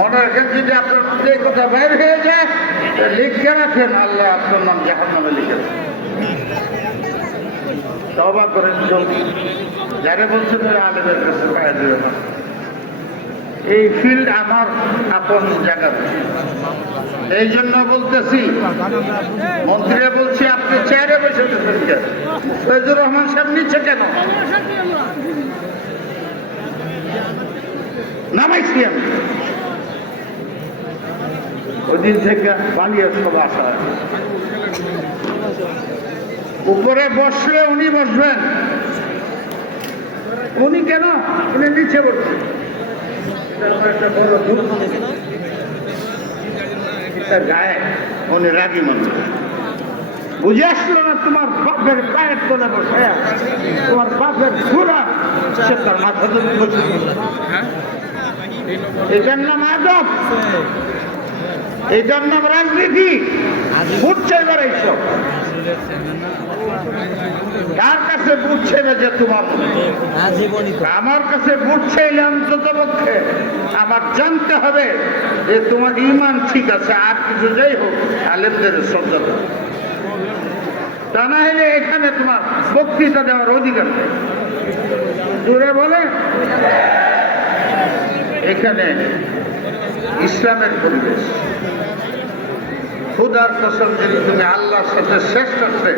মনে রাখেন যদি আপনার মধ্যে কথা বাইর হয়ে যায় লিখে রাখেন, আল্লাহ আপনার নাম জাহান নামে লিখে রাখেন। তবা করেন জলদি যারা বলছে তারা কাছে পায়ে দেবে না। এই ফিল্ড আমার এই জন্য বলতেছি বলছি, আপনি রহমান সাহেব নিচ্ছে কেন? নামাইছি আমি। ওদিন থেকে পালিয়ে সব আসা উপরে বসলে উনি বসবেন। উনি কেন? উনি নিচে বসছেন। এটা গায়ে উনি রাগি বুঝে আসলো না তোমার বাপের পায়ের তোলে বসে তোমার বাপের ঘোরা সে তার মাথা ধরে বসে এটার নাম আদব। এটার নাম রাজনীতি। বুঝছে এবার এইসব। আমার কাছে বুঝছে এলে অন্তত পক্ষে আমার জানতে হবে যে তোমার ইমান ঠিক আছে, আর কিছু যাই হোক, আলেমদের করো। তা। না হলে এখানে তোমার বক্তৃতা দেওয়ার অধিকার দূরে বলে। এখানে ইসলামের পরিবেশ। খুদার কসম যদি তুমি আল্লাহর সাথে করতে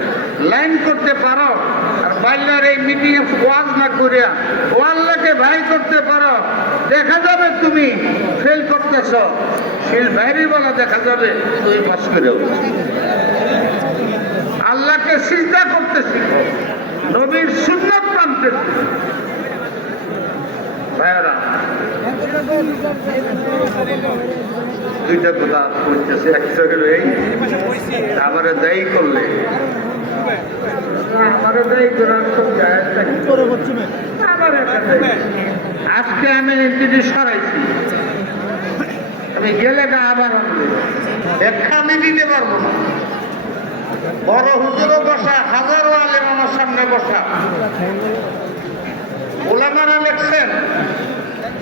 লাইন করতে পারো, আর বাইলার এই মিটিং ওয়াজ না করিয়া ও আল্লাহকে ভাই করতে পারো, দেখা যাবে তুমি ফেল করতেছ। ফেল বাইরে বলা দেখা যাবে তুমি পাস করে আল্লাহকে চিন্তা করতে শিখো, নবীর সুন্নত মানতে ভাইয়ারা দুইটা কথা বলতেছে একটা হলো এই আমার দায়ী করলে। আমার দায়ী করার সব একটা। আজকে আমি যদি সরাইছি। আমি গেলে না আবার ব্যাখ্যা আমি দিতে পারব না। বড় হুজুরও বসা, হাজারো আলেম আমার সামনে বসা। ওলামারা লেখছেন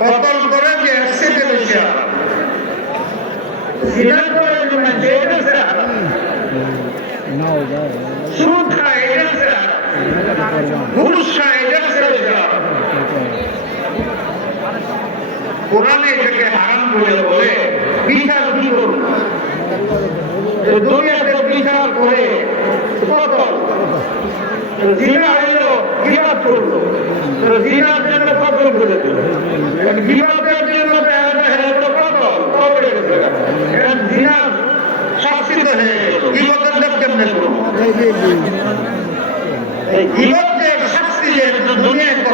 কতল করে যে একসাথে হারাম জিনা করে যে মানুষ, এটা সে হারাম সুদ খায় এটা সে হারাম ঘুষ খায় এটাকে হারাম বলে বলে বিচার কি করুন তো দুনিয়াতে বিচার করে কত জিনা হইল বিবাদ করল তো জিনার জন্য কতল করে দিল এখন বিবাদের জন্য দেখা দেখা গেল কতল কবরে গেছে এখন জিনার শাস্তি তো হয়ে গেল বিবাদের লোক কেমনে করব এই বিবাদ যে শাস্তি যে দুনিয়ায় করা যায় না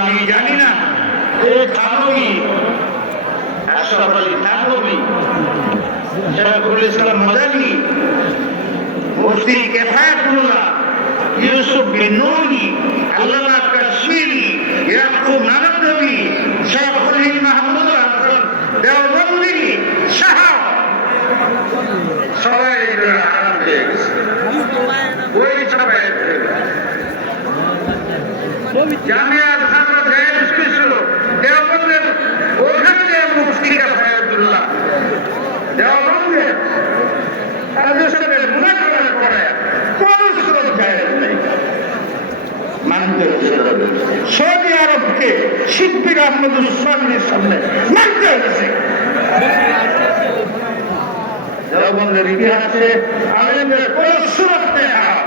আমি জানি না ইসলাম মাদানী মুফতি কেফায়াতুল্লাহ ইউসুফ বিন নুনি সৌদি আরবকে শিল্পীর আহমদ উসমানের সামনে মানতে দেওবন্দের ইতিহাসে আলেমদের কোন সুরত নেই হারাম।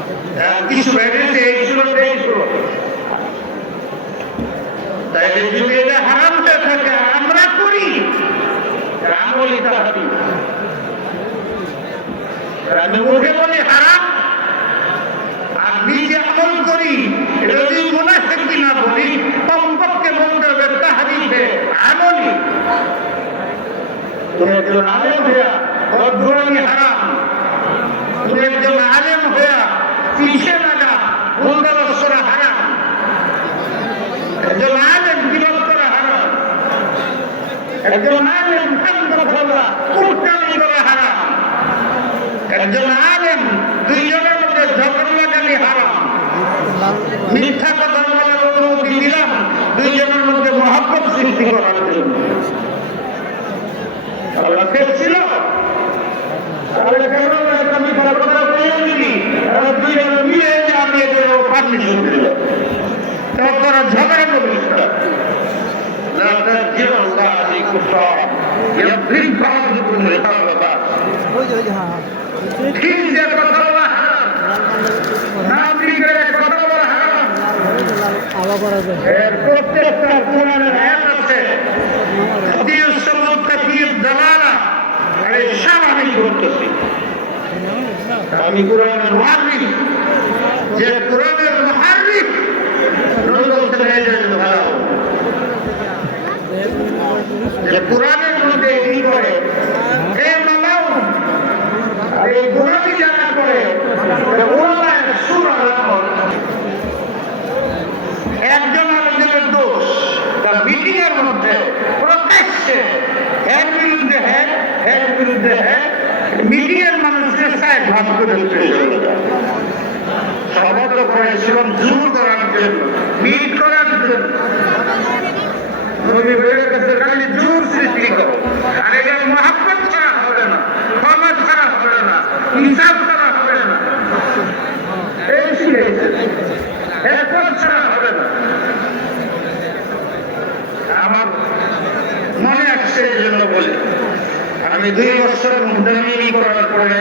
কিছু বেরিয়েছে, এই সুরত এই সুরত তাইলে যদি এটা হারাম হয়ে থাকে, আমরা করি। আমল এটা হাতি আমি মুখে বলি হারাম তুমি একজন আলেম হইয়া অধ্যয়নী হারাম তুমি একজন আলেম হইয়া পিছিয়ে লাগা ভুলদলসরা হারাম একজন আলেম বিরোধ করা হারাম একজন আলেম কান্দ ফলা কুটকামি করা হারাম? একজন আলেম দুইজনের মধ্যে ঝগড়া লাগালি হারাম। মিথ্যা কথা বলার অনুমতি দিলাম দুইজনের মধ্যে মহাব্বত সৃষ্টি করার দিন যে কথা বলা হারাম নাম দিকে কথা বলা হারাম এর প্রত্যেকটা কোরআনের আয়াত আছে তদীয় সম্মত তাকবীর দালালা আমি কোরআন হ্যাঁ মিটিং সাথে ভাগ করে সবত করেছিলাম জোর করার জন্য মিট করার জন্য নবী বলে গেছে খালি জোর সৃষ্টি করো। আর এটা ক্ষমা করা হবে না হিসাব করা হবে না এই শিখেছে এরপর ছাড়া হবে না আমার মনে আসছে এই জন্য বলি আমি দুই বছর মুদামিনী করার পরে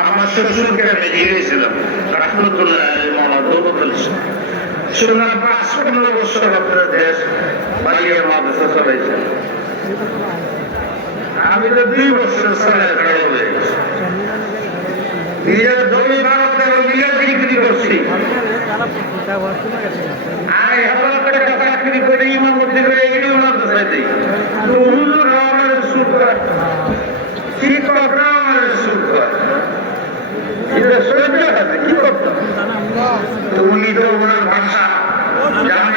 আমার শ্বশুরকে আমি গিয়েছিলাম রহমতুল্লাহ শুনলাম পাঁচ পনেরো বছর আপনার দেশ বাড়িয়ে মাদ্রাসা চলেছে আমি তো দুই বছর চলে খারাপ হয়ে গেছি। নিজের জমি ভারতে নিজে বিক্রি করছি আর হাজার টাকা চাকরি করে ইমান মধ্যে করে এগুলো মাদ্রাসায় দিই তো হুজুর আমার সুখ করে শিক্ষকরা আমার সুখ করে এটা সহ্য হবে কি করতাম তো উনি তো ওনার ভাষা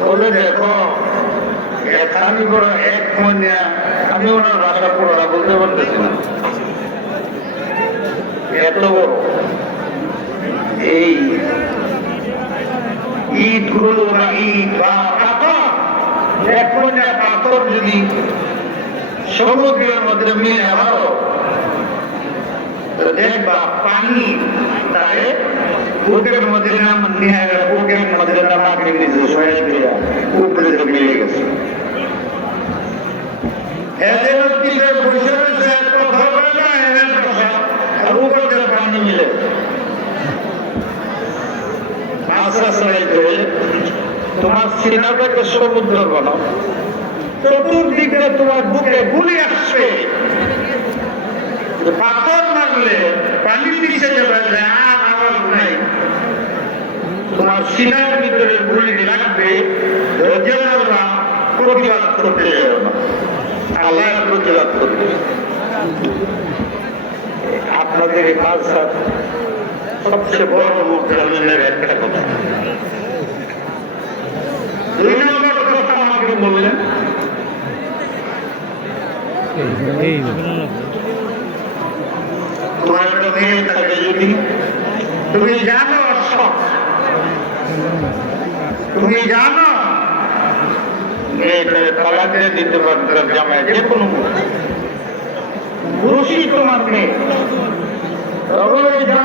বলে দেখো আমি বড় এক মনিয়া আমি ওনার ভাষা পুরোটা বলতে পারতেছি না এত বড় এই ইটগুলো মনিয়া পাথর যদি সমুদ্রের মধ্যে মিলে আমারও দেখবা পানি তাই নাম নিয়ে বুকের মধ্যে নাম আগে দিয়েছে সহায় দিয়া উপরে যে মিলে গেছে এদের পিঠে বসে রয়েছে বলে না এদের কথা আর পানি মিলে তোমার সিনাটাকে সমুদ্র বানাও। চতুর্দিকে তোমার বুকে গুলি আসবে। পাথর মারলে পানি মিশে যাবে। তোমার সিনার ভিতরে গুলি ধরবা প্রতিবাদ করতে আল্লাহ প্রতিবাদ করবে। আপনাদের সবচেয়ে বড় মুদ্রামের একটা কথা। কথা আমাকে বললেন, তোমার একটা মেয়ে থাকে যদি, তুমি জানো সব তুমি জানো মেয়েটাকে তালাক দিয়ে দিতে পারতে জামাই যে কোনো দোষী তোমার মেয়ে তবে ওই জামাই